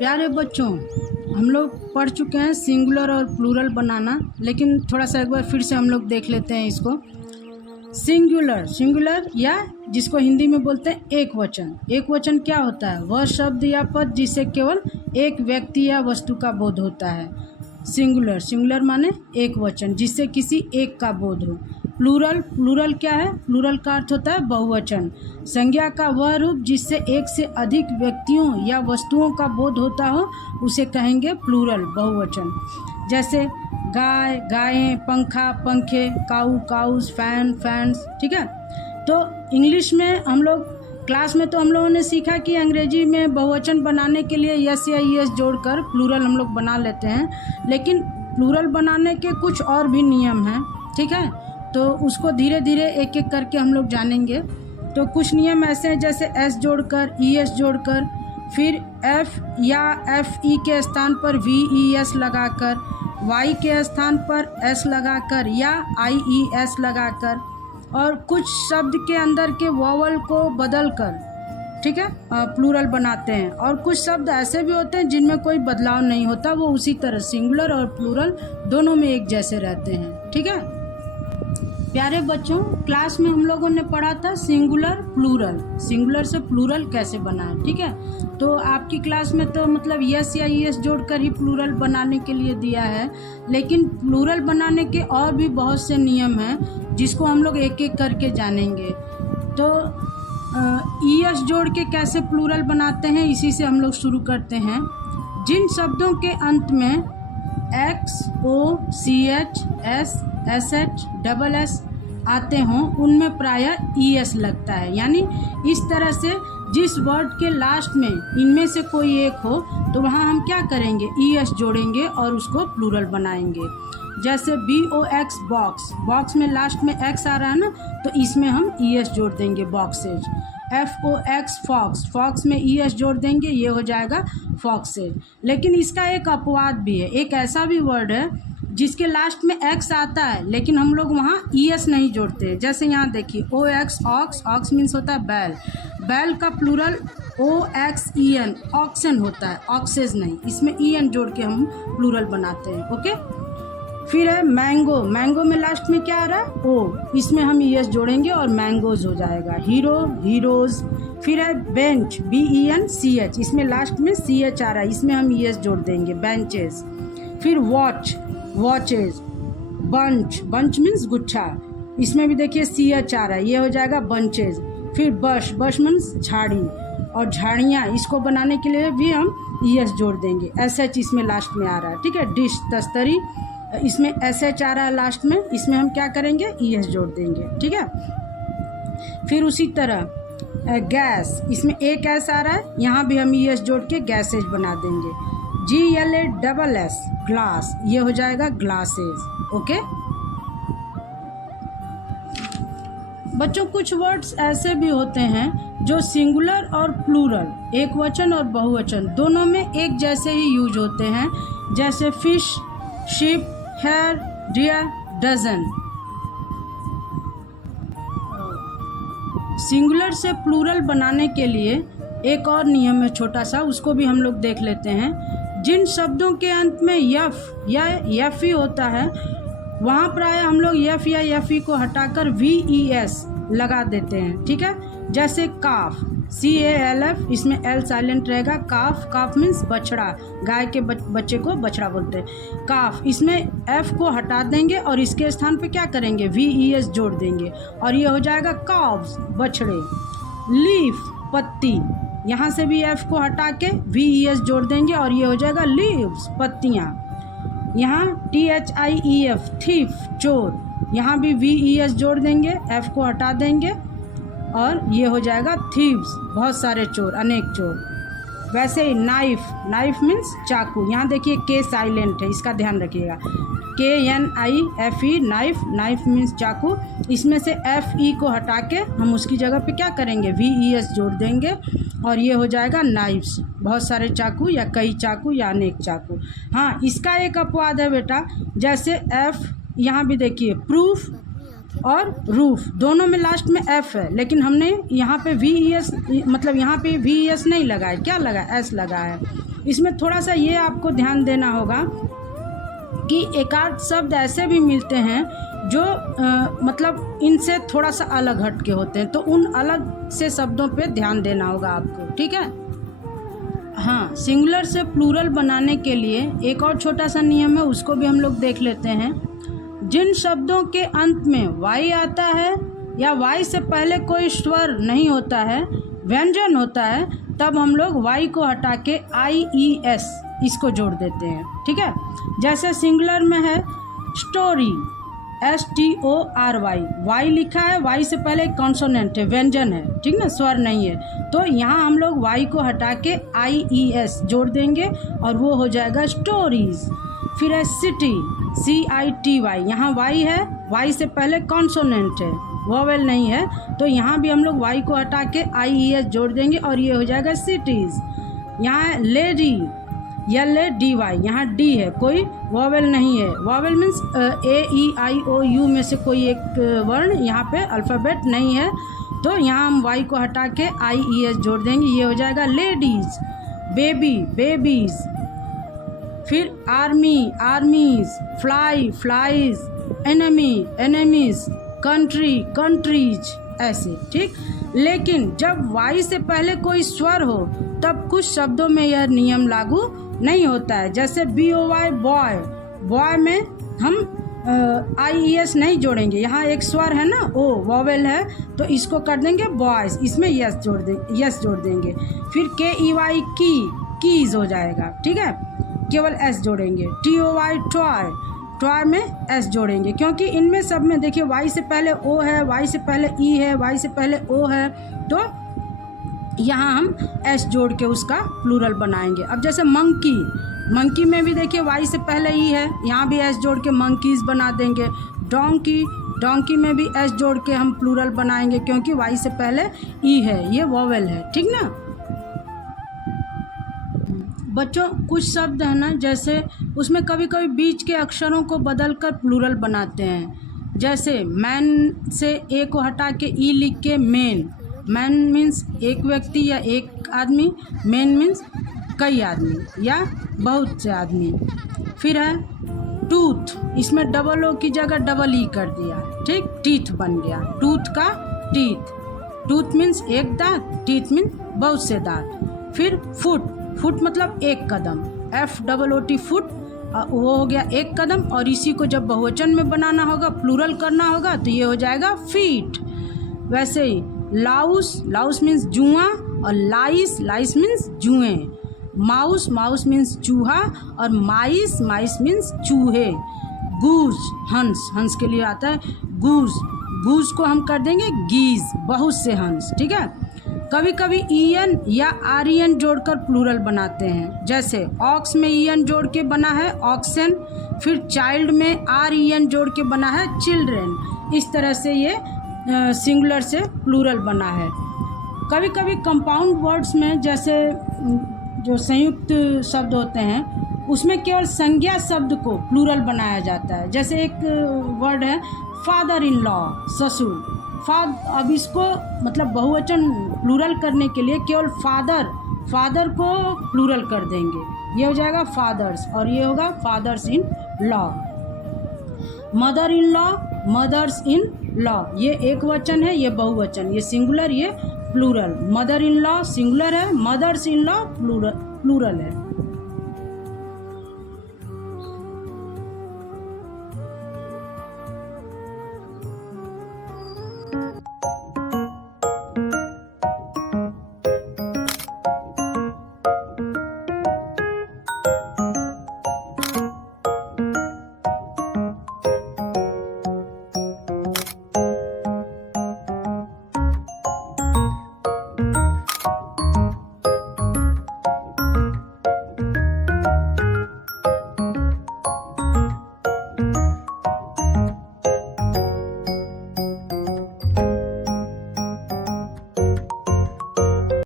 प्यारे बच्चों, हम लोग पढ़ चुके हैं सिंगुलर और प्लूरल बनाना, लेकिन थोड़ा सा एक बार फिर से हम लोग देख लेते हैं इसको। सिंगुलर या जिसको हिंदी में बोलते हैं एक वचन। एक वचन क्या होता है? वह शब्द या पद जिससे केवल एक व्यक्ति या वस्तु का बोध होता है। सिंगुलर माने एक वचन जिससे किसी एक का बोध हो। प्लूरल क्या है? प्लूरल का अर्थ होता है बहुवचन। संज्ञा का वह रूप जिससे एक से अधिक व्यक्तियों या वस्तुओं का बोध होता हो उसे कहेंगे प्लूरल, बहुवचन। जैसे गाय, गायें, पंखा, पंखे, काऊ, काउस, फैन, फैंस। ठीक है। तो इंग्लिश में हम लोग क्लास में तो हम लोगों ने सीखा कि अंग्रेजी में बहुवचन बनाने के लिए यस या ईएस जोड़कर प्लूरल हम लोग बना लेते हैं, लेकिन प्लूरल बनाने के कुछ और भी नियम हैं। ठीक है, तो उसको धीरे धीरे एक एक करके हम लोग जानेंगे। तो कुछ नियम ऐसे हैं, जैसे एस जोड़कर, ईएस जोड़कर, फिर एफ या एफ ई के स्थान पर वी ई एस लगाकर, वाई के स्थान पर एस लगाकर या आई ई एस लगाकर, और कुछ शब्द के अंदर के वॉवल को बदलकर, ठीक है, प्लूरल बनाते हैं। और कुछ शब्द ऐसे भी होते हैं जिनमें कोई बदलाव नहीं होता, वो उसी तरह सिंगुलर और प्लूरल दोनों में एक जैसे रहते हैं। ठीक है प्यारे बच्चों, क्लास में हम लोगों ने पढ़ा था सिंगुलर प्लूरल, सिंगुलर से प्लूरल कैसे बनाएं। ठीक है, तो आपकी क्लास में तो मतलब यस या ईएस जोड़कर ही प्लूरल बनाने के लिए दिया है, लेकिन प्लूरल बनाने के और भी बहुत से नियम हैं जिसको हम लोग एक एक करके जानेंगे। तो ईएस जोड़ के कैसे प्लूरल बनाते हैं, इसी से हम लोग शुरू करते हैं। जिन शब्दों के अंत में X, O, C H, S, S H, double S आते हों उनमें प्रायः ईएस लगता है। यानी इस तरह से जिस वर्ड के लास्ट में इनमें से कोई एक हो तो वहाँ हम क्या करेंगे, ईएस जोड़ेंगे और उसको प्लूरल बनाएंगे। जैसे BOX बॉक्स, बॉक्स में लास्ट में एक्स आ रहा है ना, तो इसमें हम ईएस जोड़ देंगे, बॉक्सेज। FOX फॉक्स, फॉक्स में ईएस जोड़ देंगे, ये हो जाएगा फॉक्सेज। लेकिन इसका एक अपवाद भी है, एक ऐसा भी वर्ड है जिसके लास्ट में एक्स आता है लेकिन हम लोग वहाँ ईएस नहीं जोड़ते। जैसे यहाँ देखिए OX, ऑक्स, ऑक्स मीन्स होता है बैल, बैल का प्लूरल OXEN, ऑक्सन होता है, ऑक्सेज नहीं, इसमें EN जोड़ के हम प्लूरल बनाते हैं। ओके, फिर है मैंगो, मैंगो में लास्ट में क्या आ रहा है, ओ, इसमें हम ईएस जोड़ेंगे और मैंगोज हो जाएगा। Hero, heroes. फिर है बेंच, BENCH, इसमें लास्ट में CH आ रहा है, इसमें हम ईएस जोड़ देंगे, बेंचेस। फिर watch, watches. Bunch, bunch means गुच्छा, इसमें भी देखिए CH आ रहा है, ये हो जाएगा बंचेज। फिर बश, बश मीन्स झाड़ी और झाड़ियाँ, इसको बनाने के लिए भी हम ईएस जोड़ देंगे, SH इसमें लास्ट में आ रहा है। ठीक है, डिश, तस्तरी, इसमें SH आ रहा है लास्ट में, इसमें हम क्या करेंगे, ईएस जोड़ देंगे। ठीक है, फिर उसी तरह गैस, इसमें एक एस आ रहा है, यहाँ भी हम ईएस जोड़ के गैसेज बना देंगे। GLASS ग्लास, ये हो जाएगा ग्लासेज। ओके बच्चों, कुछ वर्ड्स ऐसे भी होते हैं जो सिंगुलर और प्लूरल, एक वचन और बहुवचन दोनों में एक जैसे ही यूज होते हैं। जैसे fish, sheep, hair, deer, dozen. Singular से प्लूरल बनाने के लिए एक और नियम है छोटा सा, उसको भी हम लोग देख लेते हैं। जिन शब्दों के अंत में यफ या यफी होता है वहाँ प्राय हम लोग यफ या यफी को हटाकर VES लगा देते हैं। ठीक है, जैसे काफ, CALF, इसमें L साइलेंट रहेगा। काफ, काफ मीन्स बछड़ा, गाय के बच्चे को बछड़ा बोलते हैं। काफ, इसमें F को हटा देंगे और इसके स्थान पे क्या करेंगे, VES जोड़ देंगे और ये हो जाएगा काव्स, बछड़े। लीफ, पत्ती, यहाँ से भी F को हटा के VES जोड़ देंगे और ये हो जाएगा लीव्स, पत्तियाँ। यहाँ THIEF, थीफ, चोर, यहाँ भी VES जोड़ देंगे, F को हटा देंगे और ये हो जाएगा थीव्स, बहुत सारे चोर, अनेक चोर। वैसे ही नाइफ, नाइफ मीन्स चाकू, यहाँ देखिए K साइलेंट है, इसका ध्यान रखिएगा, KNIFE, नाइफ, नाइफ मीन्स चाकू। इसमें से FE को हटा के हम उसकी जगह पे क्या करेंगे, VES जोड़ देंगे और ये हो जाएगा नाइफ्स, बहुत सारे चाकू या कई चाकू या अनेक चाकू। हाँ, इसका एक अपवाद है बेटा, जैसे F, यहाँ भी देखिए प्रूफ और रूफ, दोनों में लास्ट में F है, लेकिन हमने यहाँ पे VES, मतलब यहाँ पे VES नहीं लगा है, क्या लगा है, S लगा है। इसमें थोड़ा सा ये आपको ध्यान देना होगा कि एक आध शब्द ऐसे भी मिलते हैं जो मतलब इनसे थोड़ा सा अलग हट के होते हैं, तो उन अलग से शब्दों पे ध्यान देना होगा आपको, ठीक है। हाँ, सिंगुलर से प्लूरल बनाने के लिए एक और छोटा सा नियम है, उसको भी हम लोग देख लेते हैं। जिन शब्दों के अंत में वाई आता है या वाई से पहले कोई स्वर नहीं होता है, व्यंजन होता है, तब हम लोग वाई को हटा के IES इसको जोड़ देते हैं, ठीक है। जैसे सिंगुलर में है स्टोरी, STORY, वाई लिखा है, वाई से पहले एक कॉन्सोनेंट है, व्यंजन है, ठीक ना, स्वर नहीं है, तो यहाँ हम लोग वाई को हटा के IES जोड़ देंगे और वो हो जाएगा स्टोरीज। फिर है सिटी, CITY, यहाँ वाई है, वाई से पहले कॉन्सोनेंट है, वोवेल नहीं है, तो यहाँ भी हम लोग वाई को हटा के IES जोड़ देंगे और ये हो जाएगा सिटीज़। यहाँ है लेडी, LADY, यहाँ डी है, कोई वोवेल नहीं है, वोवेल मीन्स AEIOU में से कोई एक वर्ण, यहाँ पे अल्फ़ाबेट नहीं है, तो यहाँ हम वाई को हटा के IES जोड़ देंगे, ये हो जाएगा लेडीज़। Baby, babies. फिर army, armies. Fly, flies. Enemy, enemies. Country, countries, ऐसे, ठीक। लेकिन जब वाई से पहले कोई स्वर हो तब कुछ शब्दों में यह नियम लागू नहीं होता है। जैसे BOY, बॉय, बॉय में हम IES नहीं जोड़ेंगे, यहाँ एक स्वर है ना, ओ वोवेल है, तो इसको कर देंगे बॉयज़, इसमें यस जोड़ देंगे। फिर KEY, की, कीज हो जाएगा, ठीक है, केवल S जोड़ेंगे। TOY, टॉय, टॉय में S जोड़ेंगे, क्योंकि इनमें सब में देखिए वाई से पहले O है, वाई से पहले E है, वाई से पहले O है, तो यहाँ हम S जोड़ के उसका प्लूरल बनाएंगे। अब जैसे मंकी, मंकी में भी देखिए वाई से पहले E है, यहाँ भी S जोड़ के मंकीज़ बना देंगे। डोंकी, डोंकी में भी S जोड़ के हम प्लूरल बनाएंगे, क्योंकि वाई से पहले E है, ये वोवेल है, ठीक ना। बच्चों कुछ शब्द है ना, जैसे उसमें कभी कभी बीच के अक्षरों को बदलकर प्लूरल बनाते हैं। जैसे मैन से ए को हटा के ई लिख के मेन, मैन मीन्स एक व्यक्ति या एक आदमी, मेन मीन्स कई आदमी या बहुत से आदमी। फिर है टूथ, इसमें डबल ओ की जगह डबल ई कर दिया, ठीक, टीथ बन गया, टूथ का टीथ। टूथ मीन्स एक दांत, टीथ मीन्स बहुत से दांत। फिर फुट, फुट मतलब एक कदम, FOOT, फुट, वो हो गया एक कदम, और इसी को जब बहुवचन में बनाना होगा, प्लूरल करना होगा, तो ये हो जाएगा फीट। वैसे ही लाउस, लाउस मीन्स जुआ, और लाइस, लाइस मीन्स जुए। माउस, माउस मीन्स चूहा, और माइस, माइस मीन्स चूहे। गूज, हंस, हंस के लिए आता है गूज, गूज को हम कर देंगे गीज, बहुत से हंस, ठीक है। कभी कभी EN या REN जोड़कर प्लूरल बनाते हैं। जैसे ऑक्स में EN जोड़ के बना है ऑक्सन, फिर चाइल्ड में REN जोड़ के बना है चिल्ड्रेन। इस तरह से ये सिंगुलर से प्लूरल बना है। कभी कभी कंपाउंड वर्ड्स में, जैसे जो संयुक्त शब्द होते हैं, उसमें केवल संज्ञा शब्द को प्लूरल बनाया जाता है। जैसे एक वर्ड है फादर इन लॉ, ससुर। अब इसको मतलब बहुवचन प्लूरल करने के लिए केवल फादर, फादर को प्लूरल कर देंगे, ये हो जाएगा फादर्स, और ये होगा fathers in law. Mother in law, mothers in law, ये एक वचन है, ये बहुवचन, ये सिंगुलर, ये plural. Mother in law singular है, मदर्स इन लॉ प्लूरल है।